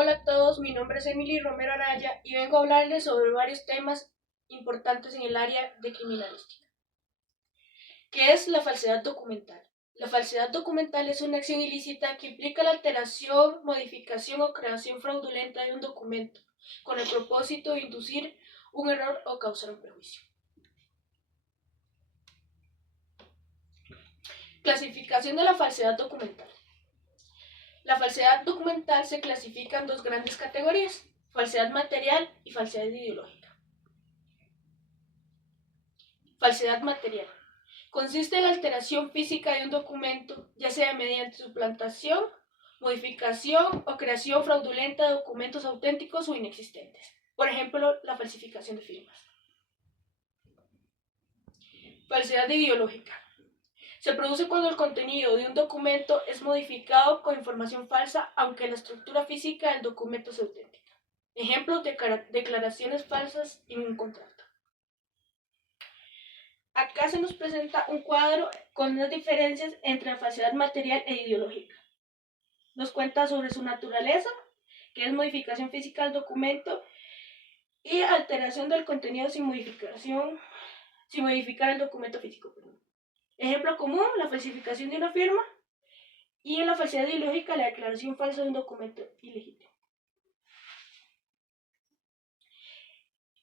Hola a todos, mi nombre es Emily Romero Araya y vengo a hablarles sobre varios temas importantes en el área de criminalística. ¿Qué es la falsedad documental? La falsedad documental es una acción ilícita que implica la alteración, modificación o creación fraudulenta de un documento con el propósito de inducir un error o causar un perjuicio. Clasificación de la falsedad documental. La falsedad documental se clasifica en dos grandes categorías: falsedad material y falsedad ideológica. Falsedad material. Consiste en la alteración física de un documento, ya sea mediante suplantación, modificación o creación fraudulenta de documentos auténticos o inexistentes. Por ejemplo, la falsificación de firmas. Falsedad ideológica. Se produce cuando el contenido de un documento es modificado con información falsa, aunque la estructura física del documento es auténtica. Ejemplos de declaraciones falsas en un contrato. Acá se nos presenta un cuadro con las diferencias entre la falsedad material e ideológica. Nos cuenta sobre su naturaleza, que es modificación física del documento, y alteración del contenido sin modificar el documento físico. Ejemplo común, la falsificación de una firma, y en la falsedad ideológica, la declaración falsa de un documento ilegítimo.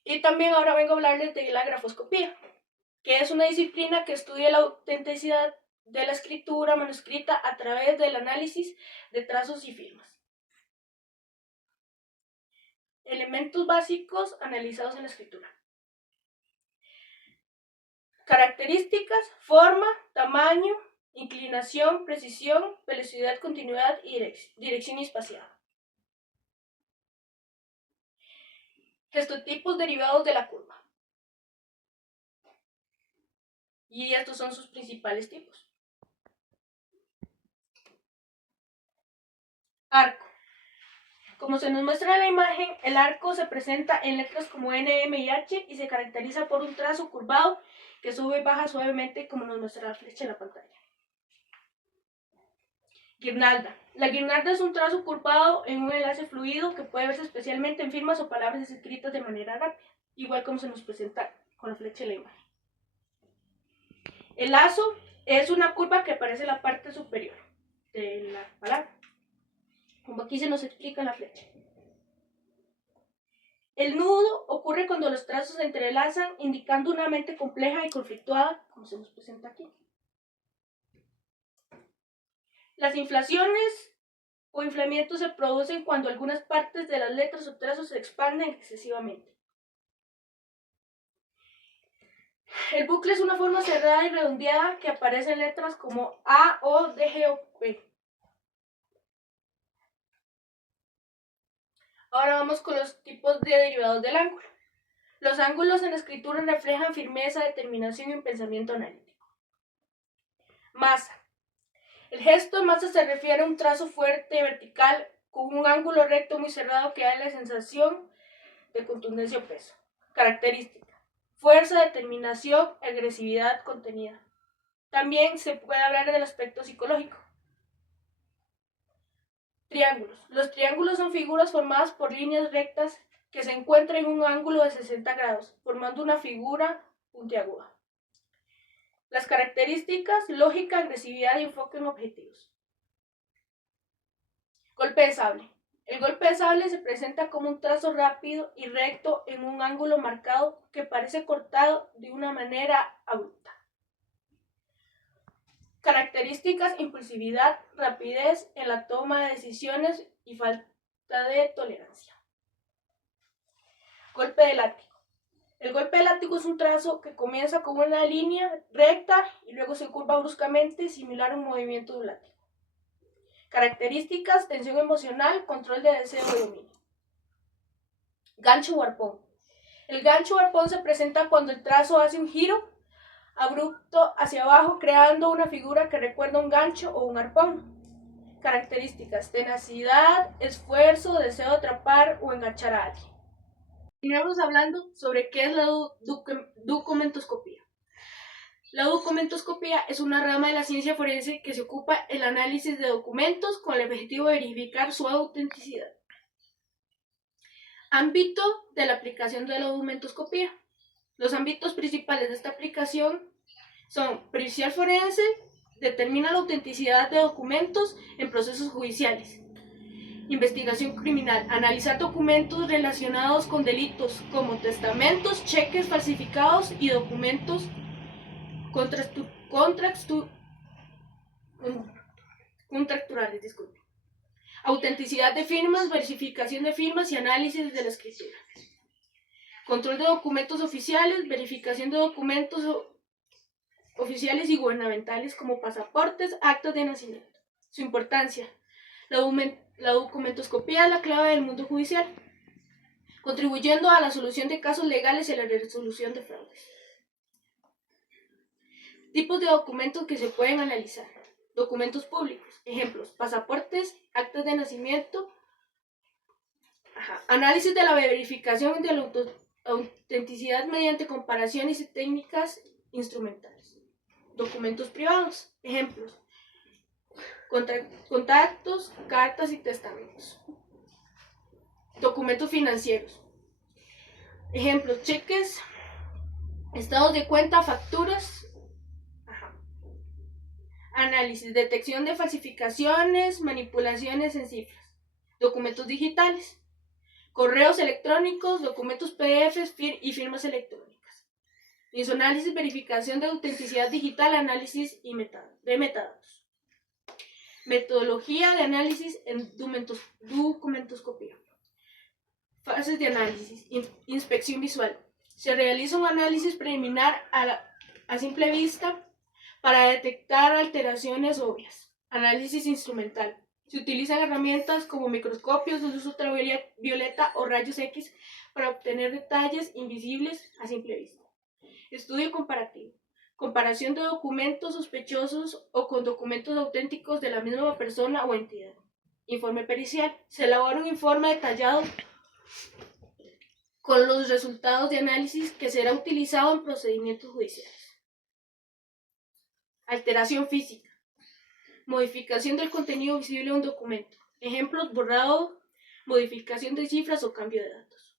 Y también ahora vengo a hablarles de la grafoscopía, que es una disciplina que estudia la autenticidad de la escritura manuscrita a través del análisis de trazos y firmas. Elementos básicos analizados en la escritura. Características: forma, tamaño, inclinación, precisión, velocidad, continuidad y dirección espacial. Gestotipos derivados de la curva. Y estos son sus principales tipos. Arco. Como se nos muestra en la imagen, el arco se presenta en letras como N, M y H y se caracteriza por un trazo curvado que sube y baja suavemente, como nos muestra la flecha en la pantalla. Guirnalda. La guirnalda es un trazo curvado en un enlace fluido que puede verse especialmente en firmas o palabras escritas de manera rápida, igual como se nos presenta con la flecha en la imagen. El lazo es una curva que aparece en la parte superior de la palabra, como aquí se nos explica en la flecha. El nudo ocurre cuando los trazos se entrelazan, indicando una mente compleja y conflictuada, como se nos presenta aquí. Las inflaciones o inflamientos se producen cuando algunas partes de las letras o trazos se expanden excesivamente. El bucle es una forma cerrada y redondeada que aparece en letras como A, O, D, G o P. Ahora vamos con los tipos de derivados del ángulo. Los ángulos en la escritura reflejan firmeza, determinación y un pensamiento analítico. Masa. El gesto de masa se refiere a un trazo fuerte vertical con un ángulo recto muy cerrado que da la sensación de contundencia o peso. Característica: fuerza, determinación, agresividad contenida. También se puede hablar del aspecto psicológico. Triángulos. Los triángulos son figuras formadas por líneas rectas que se encuentran en un ángulo de 60 grados, formando una figura puntiaguda. Las características: lógica, agresividad y enfoque en objetivos. Golpe de sable. El golpe de sable se presenta como un trazo rápido y recto en un ángulo marcado que parece cortado de una manera abrupta. Características: impulsividad, rapidez en la toma de decisiones y falta de tolerancia. Golpe de látigo. El golpe de látigo es un trazo que comienza con una línea recta y luego se curva bruscamente, similar a un movimiento de un látigo. Características: tensión emocional, control de deseo y dominio. Gancho o arpón. El gancho o arpón se presenta cuando el trazo hace un giro abrupto hacia abajo, creando una figura que recuerda un gancho o un arpón. Características: tenacidad, esfuerzo, deseo de atrapar o enganchar a alguien. Continuamos hablando sobre qué es la documentoscopía. La documentoscopía es una rama de la ciencia forense que se ocupa el análisis de documentos con el objetivo de verificar su autenticidad. Ámbito de la aplicación de la documentoscopía. Los ámbitos principales de esta aplicación son pericial forense, determina la autenticidad de documentos en procesos judiciales. Investigación criminal, analizar documentos relacionados con delitos como testamentos, cheques falsificados y documentos contractuales. Autenticidad de firmas, verificación de firmas y análisis de la escritura. Control de documentos oficiales, verificación de documentos oficiales y gubernamentales como pasaportes, actas de nacimiento. Su importancia. La documentoscopía es la clave del mundo judicial, contribuyendo a la solución de casos legales y a la resolución de fraudes. Tipos de documentos que se pueden analizar. Documentos públicos. Ejemplos: pasaportes, actas de nacimiento. Análisis de la verificación de la autenticidad mediante comparaciones y técnicas instrumentales. Documentos privados. Ejemplos: contactos, cartas y testamentos. Documentos financieros. Ejemplos: cheques, estados de cuenta, facturas. Análisis, detección de falsificaciones, manipulaciones en cifras. Documentos digitales. Correos electrónicos, documentos PDF y firmas electrónicas. Análisis, verificación de autenticidad digital, análisis de metadatos. Metodología de análisis en documentoscopía. Fases de análisis. Inspección visual. Se realiza un análisis preliminar a simple vista para detectar alteraciones obvias. Análisis instrumental. Se utilizan herramientas como microscopios de luz ultravioleta o rayos X para obtener detalles invisibles a simple vista. Estudio comparativo. Comparación de documentos sospechosos o con documentos auténticos de la misma persona o entidad. Informe pericial. Se elabora un informe detallado con los resultados de análisis que será utilizado en procedimientos judiciales. Alteración física. Modificación del contenido visible de un documento. Ejemplos: borrado, modificación de cifras o cambio de datos.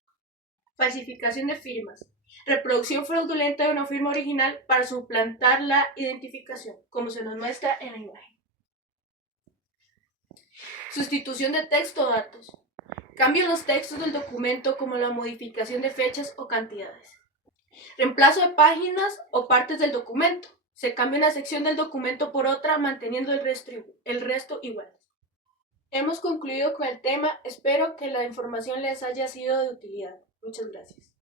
Falsificación de firmas. Reproducción fraudulenta de una firma original para suplantar la identificación, como se nos muestra en la imagen. Sustitución de texto o datos. Cambio en los textos del documento, como la modificación de fechas o cantidades. Reemplazo de páginas o partes del documento. Se cambia una sección del documento por otra, manteniendo el resto igual. Hemos concluido con el tema. Espero que la información les haya sido de utilidad. Muchas gracias.